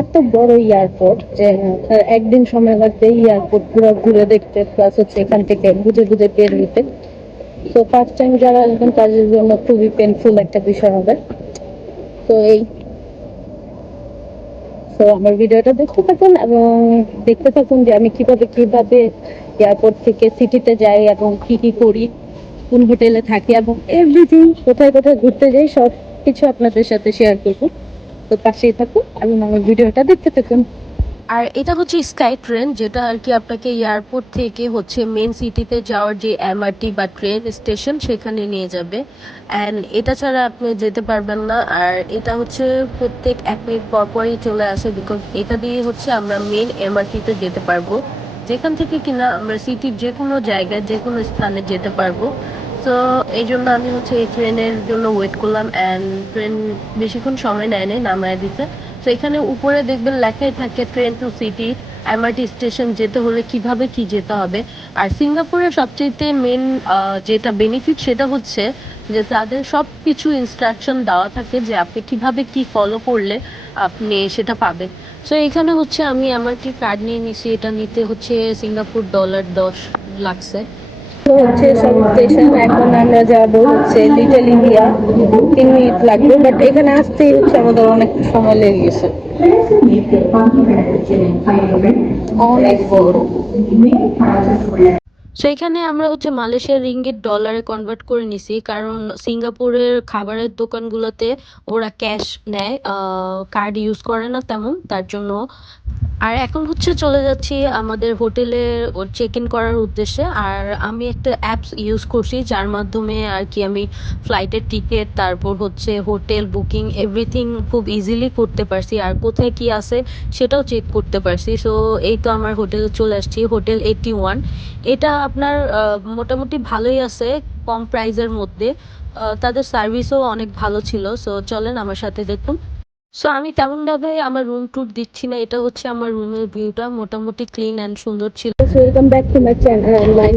এত বড় এয়ারপোর্ট যে একদিন সময় লাগবে এয়ারপোর্ট পুরো ঘুরে দেখতে প্লাস হচ্ছে এখান থেকে বুঝে বুঝে বের হইতে। তো ফার্স্ট টাইম যারা আসবেন, তাদের জন্য খুবই পেনফুল একটা বিষয় হবে। তো এই। তো আমার ভিডিওটা দেখতে থাকুন এবং দেখতে থাকুন যে আমি কীভাবে কীভাবে এয়ারপোর্ট থেকে সিটিতে যাই এবং কি কি করি, কোন হোটেলে থাকি এবং এভরিথিং কোথায় কোথায় ঘুরতে যাই সব কিছু আপনাদের সাথে শেয়ার করব। তো পাশেই থাকুন এবং আমার ভিডিওটা দেখতে থাকুন। আর এটা হচ্ছে স্কাই ট্রেন, যেটা আর কি আপনাকে এয়ারপোর্ট থেকে হচ্ছে মেন সিটিতে যাওয়ার যে এমআরটি বা ট্রেন স্টেশন সেখানে নিয়ে যাবে। অ্যান্ড এটা ছাড়া আপনি যেতে পারবেন না। আর এটা হচ্ছে প্রত্যেক এক মিনিট পর পরই চলে আসে বিকজ এটা দিয়ে হচ্ছে আমরা মেন এমআরটিতে যেতে পারব। যেখান থেকে কিনা আমরা সিটির যে কোনো জায়গায় যে কোনো স্থানে যেতে পারব। তো এই জন্য আমি হচ্ছে এই ট্রেনের জন্য ওয়েট করলাম অ্যান্ড ট্রেন বেশিক্ষণ সময় নেয় নাই নামায় দিতে। তো এখানে উপরে দেখবেন লেখাই থাকে train to city MRT station যেতে হলে কীভাবে কি যেতে হবে। আর সিঙ্গাপুরের সবচেয়ে মেন যেটা বেনিফিট সেটা হচ্ছে যে তাদের সব কিছু ইনস্ট্রাকশন দেওয়া থাকে যে আপনি কীভাবে কি ফলো করলে আপনি সেটা পাবেন। তো এখানে হচ্ছে আমি এমআরটি কার্ড নিয়ে নিছি, এটা নিতে হচ্ছে সিঙ্গাপুর ডলার দশ লাগছে। হচ্ছে সব স্টেশন এখন আমরা যাব হচ্ছে লিটল ইন্ডিয়া তিন মিনিট লাগবে বাট এখানে আসতেই হচ্ছে আমাদের অনেক সময় লেগে গেছে। অনেক বড়। আমরা হচ্ছে মালয়েশিয়ার রিঙ্গিট ডলারে কনভার্ট করে নিছি, কারণ সিঙ্গাপুরের খাবারের দোকানগুলোতে ওরা ক্যাশ নেয় কার্ড ইউজ করে না তেমন, তার জন্য আর এখন হচ্ছে চলে যাচ্ছি আমাদের হোটেলে চেক ইন করার উদ্দেশ্যে। আর আমি একটা অ্যাপস ইউজ করছি, যার মাধ্যমে আর কি আমি ফ্লাইটের টিকিট তারপর হচ্ছে হোটেল বুকিং এভরিথিং খুব ইজিলি করতে পারছি। আর কোথায় কি আছে সেটাও চেক করতে পারছি। সো এই তো আমার হোটেলে চলে আসছি হোটেল এইটটি ওয়ান এটা আপনার মোটামুটি ভালোই আছে কম প্রাইসের মধ্যে। তাদের সার্ভিসও অনেক ভালো ছিল। সো চলেন আমার সাথে দেখুন। সো আমি তেমনভাবে আমার রুম ট্যুর দিচ্ছি না। এটা হচ্ছে আমার রুমের ভিউটা মোটামুটি ক্লিন অ্যান্ড সুন্দর ছিল। Welcome back to my channel my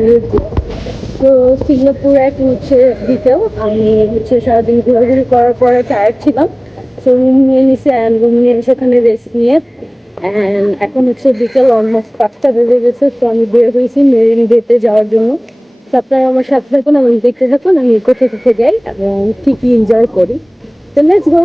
তো সিঙ্গাপুর এক হচ্ছে বিকেল আমি হচ্ছে সারাদিন ঘোরাঘুরি করার পরে টায়ার্ড ছিলাম। তো রুম নিয়ে নিছি অ্যান্ড রুম নিয়ে সেখানে রেস্ট নিয়ে। অ্যান্ড এখন হচ্ছে বিকেল অলমোস্ট পাঁচটা বেজে গেছে। তো আমি বের হয়েছি মেরিন ডেতে যাওয়ার জন্য। তো আপনারা আমার সাথে থাকুন আমি দেখতে থাকুন। আমি কোথায় কোথায় যাই এবং কি এনজয় করি। তো লেটস গো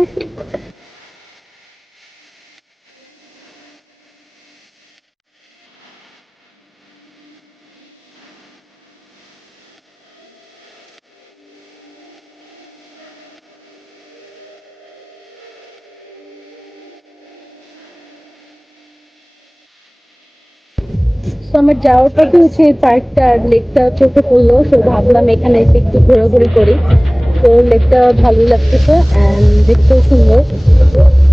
তো আমার যাওয়ার পথে হচ্ছে এই পার্কটা লেকটা চোখে পড়ল, তো ভাবলাম এখানে এসে একটু ঘোরাঘুরি করি। তো লেকটা ভালোই লাগতেছে অ্যান্ড দেখতেও সুন্দর।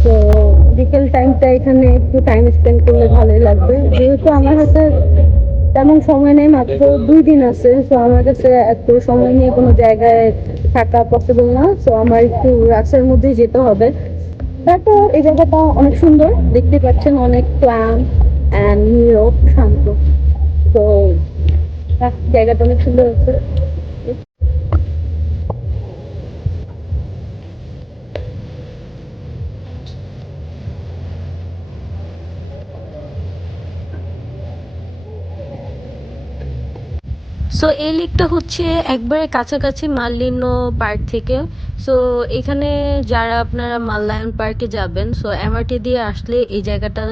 তো বিকেল টাইমটা এখানে একটু টাইম স্পেন্ড করলে ভালোই লাগবে। যেহেতু আমার হাতে তেমন সময় নেই, মাত্র দুই দিন আছে, তো আমার কাছে এত সময় নিয়ে কোনো জায়গায় থাকা পসিবল না। তো আমার একটু রাস্তার মধ্যেই যেতে হবে। তারপর এই জায়গাটা অনেক সুন্দর, দেখতে পাচ্ছেন অনেক প্লান অ্যান্ড নীরব শান্ত তো জায়গাটা অনেক সুন্দর আছে সো এই লেকটা হচ্ছে একবারে কাছাকাছি মাল্লিনো পার্ক থেকে। সো এখানে যারা আপনারা মাল্লায়ন পার্কে যাবেন সো এমআরটি দিয়ে আসলে এই জায়গাটা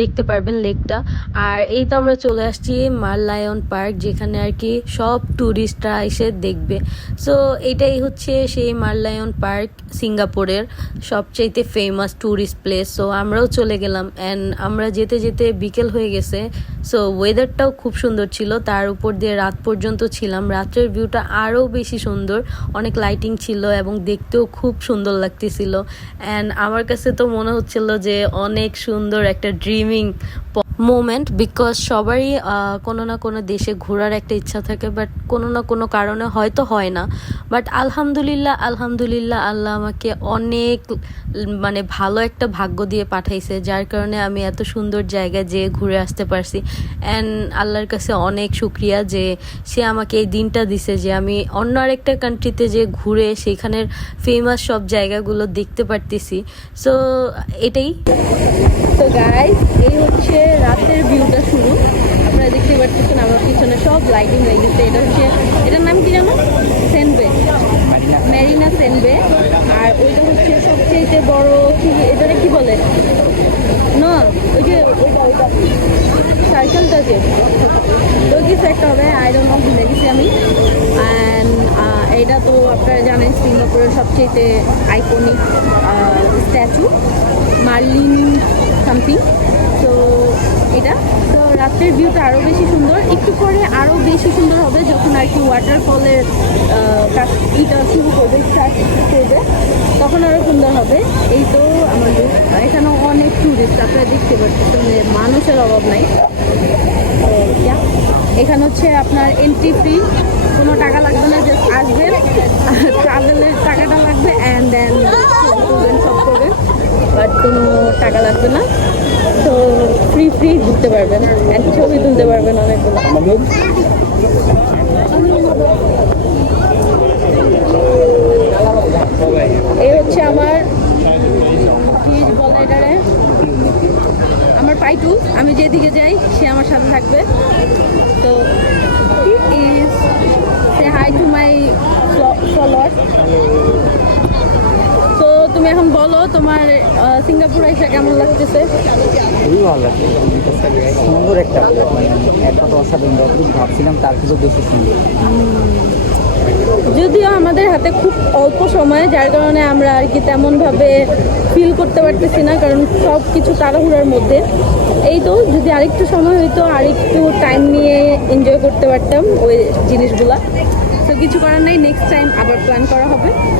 দেখতে পারবেন লেকটা আর এই তো আমরা চলে আসছি মাল্লায়ন পার্ক, যেখানে আর কি সব ট্যুরিস্টরা এসে দেখবে। সো এটাই হচ্ছে সেই মাল্লায়ন পার্ক সিঙ্গাপুরের সবচাইতে ফেমাস ট্যুরিস্ট প্লেস সো আমরাও চলে গেলাম অ্যান্ড আমরা যেতে যেতে বিকেল হয়ে গেছে। সো ওয়েদারটাও খুব সুন্দর ছিল। তার উপর দিয়ে রাত পর্যন্ত ছিলাম। রাত্রের ভিউটা আরও বেশি সুন্দর। অনেক লাইটিং ছিল এবং দেখতেও খুব সুন্দর লাগতেছিল। অ্যান্ড আমার কাছে তো মনে হচ্ছিল যে অনেক সুন্দর একটা ড্রিমিং মোমেন্ট বিকজ সবারই কোনো না কোনো দেশে ঘোরার একটা ইচ্ছা থাকে বাট কোনো না কোনো কারণে হয়তো হয় না। বাট আলহামদুলিল্লাহ আলহামদুলিল্লাহ আল্লাহ আমাকে অনেক মানে ভালো একটা ভাগ্য দিয়ে পাঠাইছে, যার কারণে আমি এত সুন্দর জায়গায় যেয়ে ঘুরে আসতে পারছি। অ্যান্ড আল্লাহর কাছে অনেক শুক্রিয়া যে সে আমাকে এই দিনটা দিছে যে আমি অন্য আরেকটা কান্ট্রিতে যে ঘুরে সেখানের ফেমাস সব জায়গাগুলো দেখতে পারতেছি। সো এটাই। তো গাইস এই হচ্ছে রাতের ভিউটা শুরু। আপনারা দেখতে পাচ্ছেন আমার পিছনে সব লাইটিং হয়ে গেছে। এটা হচ্ছে এটার নাম কি জানো? সেনবে মেরিনা সেনবে আর ওইটা হচ্ছে সবচেয়ে বড় কি এটারে কি বলে? না ওই যে ওইটা ওইটা। সাইকেলটা যে। তো কিছু একটা হবে আই ডোন্ট নো ভুলে গেছি আমি। অ্যান্ড এটা তো আপনারা জানেন সিঙ্গাপুরের সবচেয়ে আইকনিক স্ট্যাচু মার্লিন সামথিং তো এটা, তো রাত্রের ভিউটা আরও বেশি সুন্দর। একটু পরে আরও বেশি সুন্দর হবে যখন আর কি ওয়াটারফলের কাজ ইটা শুরু করবে স্টার্ট করবে, তখন আরও সুন্দর হবে। এই তো আমাদের এখানে অনেক ট্যুরিস্ট আপনারা দেখতে পাচ্ছেন মানুষের অভাব নাই. এখানে হচ্ছে আপনার এন্ট্রি ফ্রি কোনো টাকা জাস্ট আসবেন। ট্রাভেলের টাকাটা লাগবে অ্যান্ড দেন করবেন, সব করবেন। বাট কোনো টাকা লাগবে না। তো ফ্রি ফ্রি ঘুরতে পারবেন অ্যান্ড ছবি তুলতে পারবেন অনেকগুলো। এই হচ্ছে আমার কি বলে আমার পাইটু, আমি যেদিকে যাই, সে আমার সাথে থাকবে। তো is say hi to my follower তো তুমি এখন বলো তোমার সিঙ্গাপুর এসে কেমন লাগতেছে? খুবই ভালো লাগছে সুন্দর একটা মানে এক কথা অসাধারণ যতটুকু ভাবছিলাম তার কিছু বেশি সুন্দর। যদিও আমাদের হাতে খুব অল্প সময় যার কারণে আমরা আর কি তেমনভাবে ফিল করতে পারতেছি না কারণ সব কিছু তাড়াহুড়ার মধ্যে। এই তো, যদি আরেকটু সময় হইতো, আরেকটু টাইম নিয়ে এনজয় করতে পারতাম ওই জিনিসগুলা। তো কিছু করার নাই নেক্সট টাইম আবার প্ল্যান করা হবে।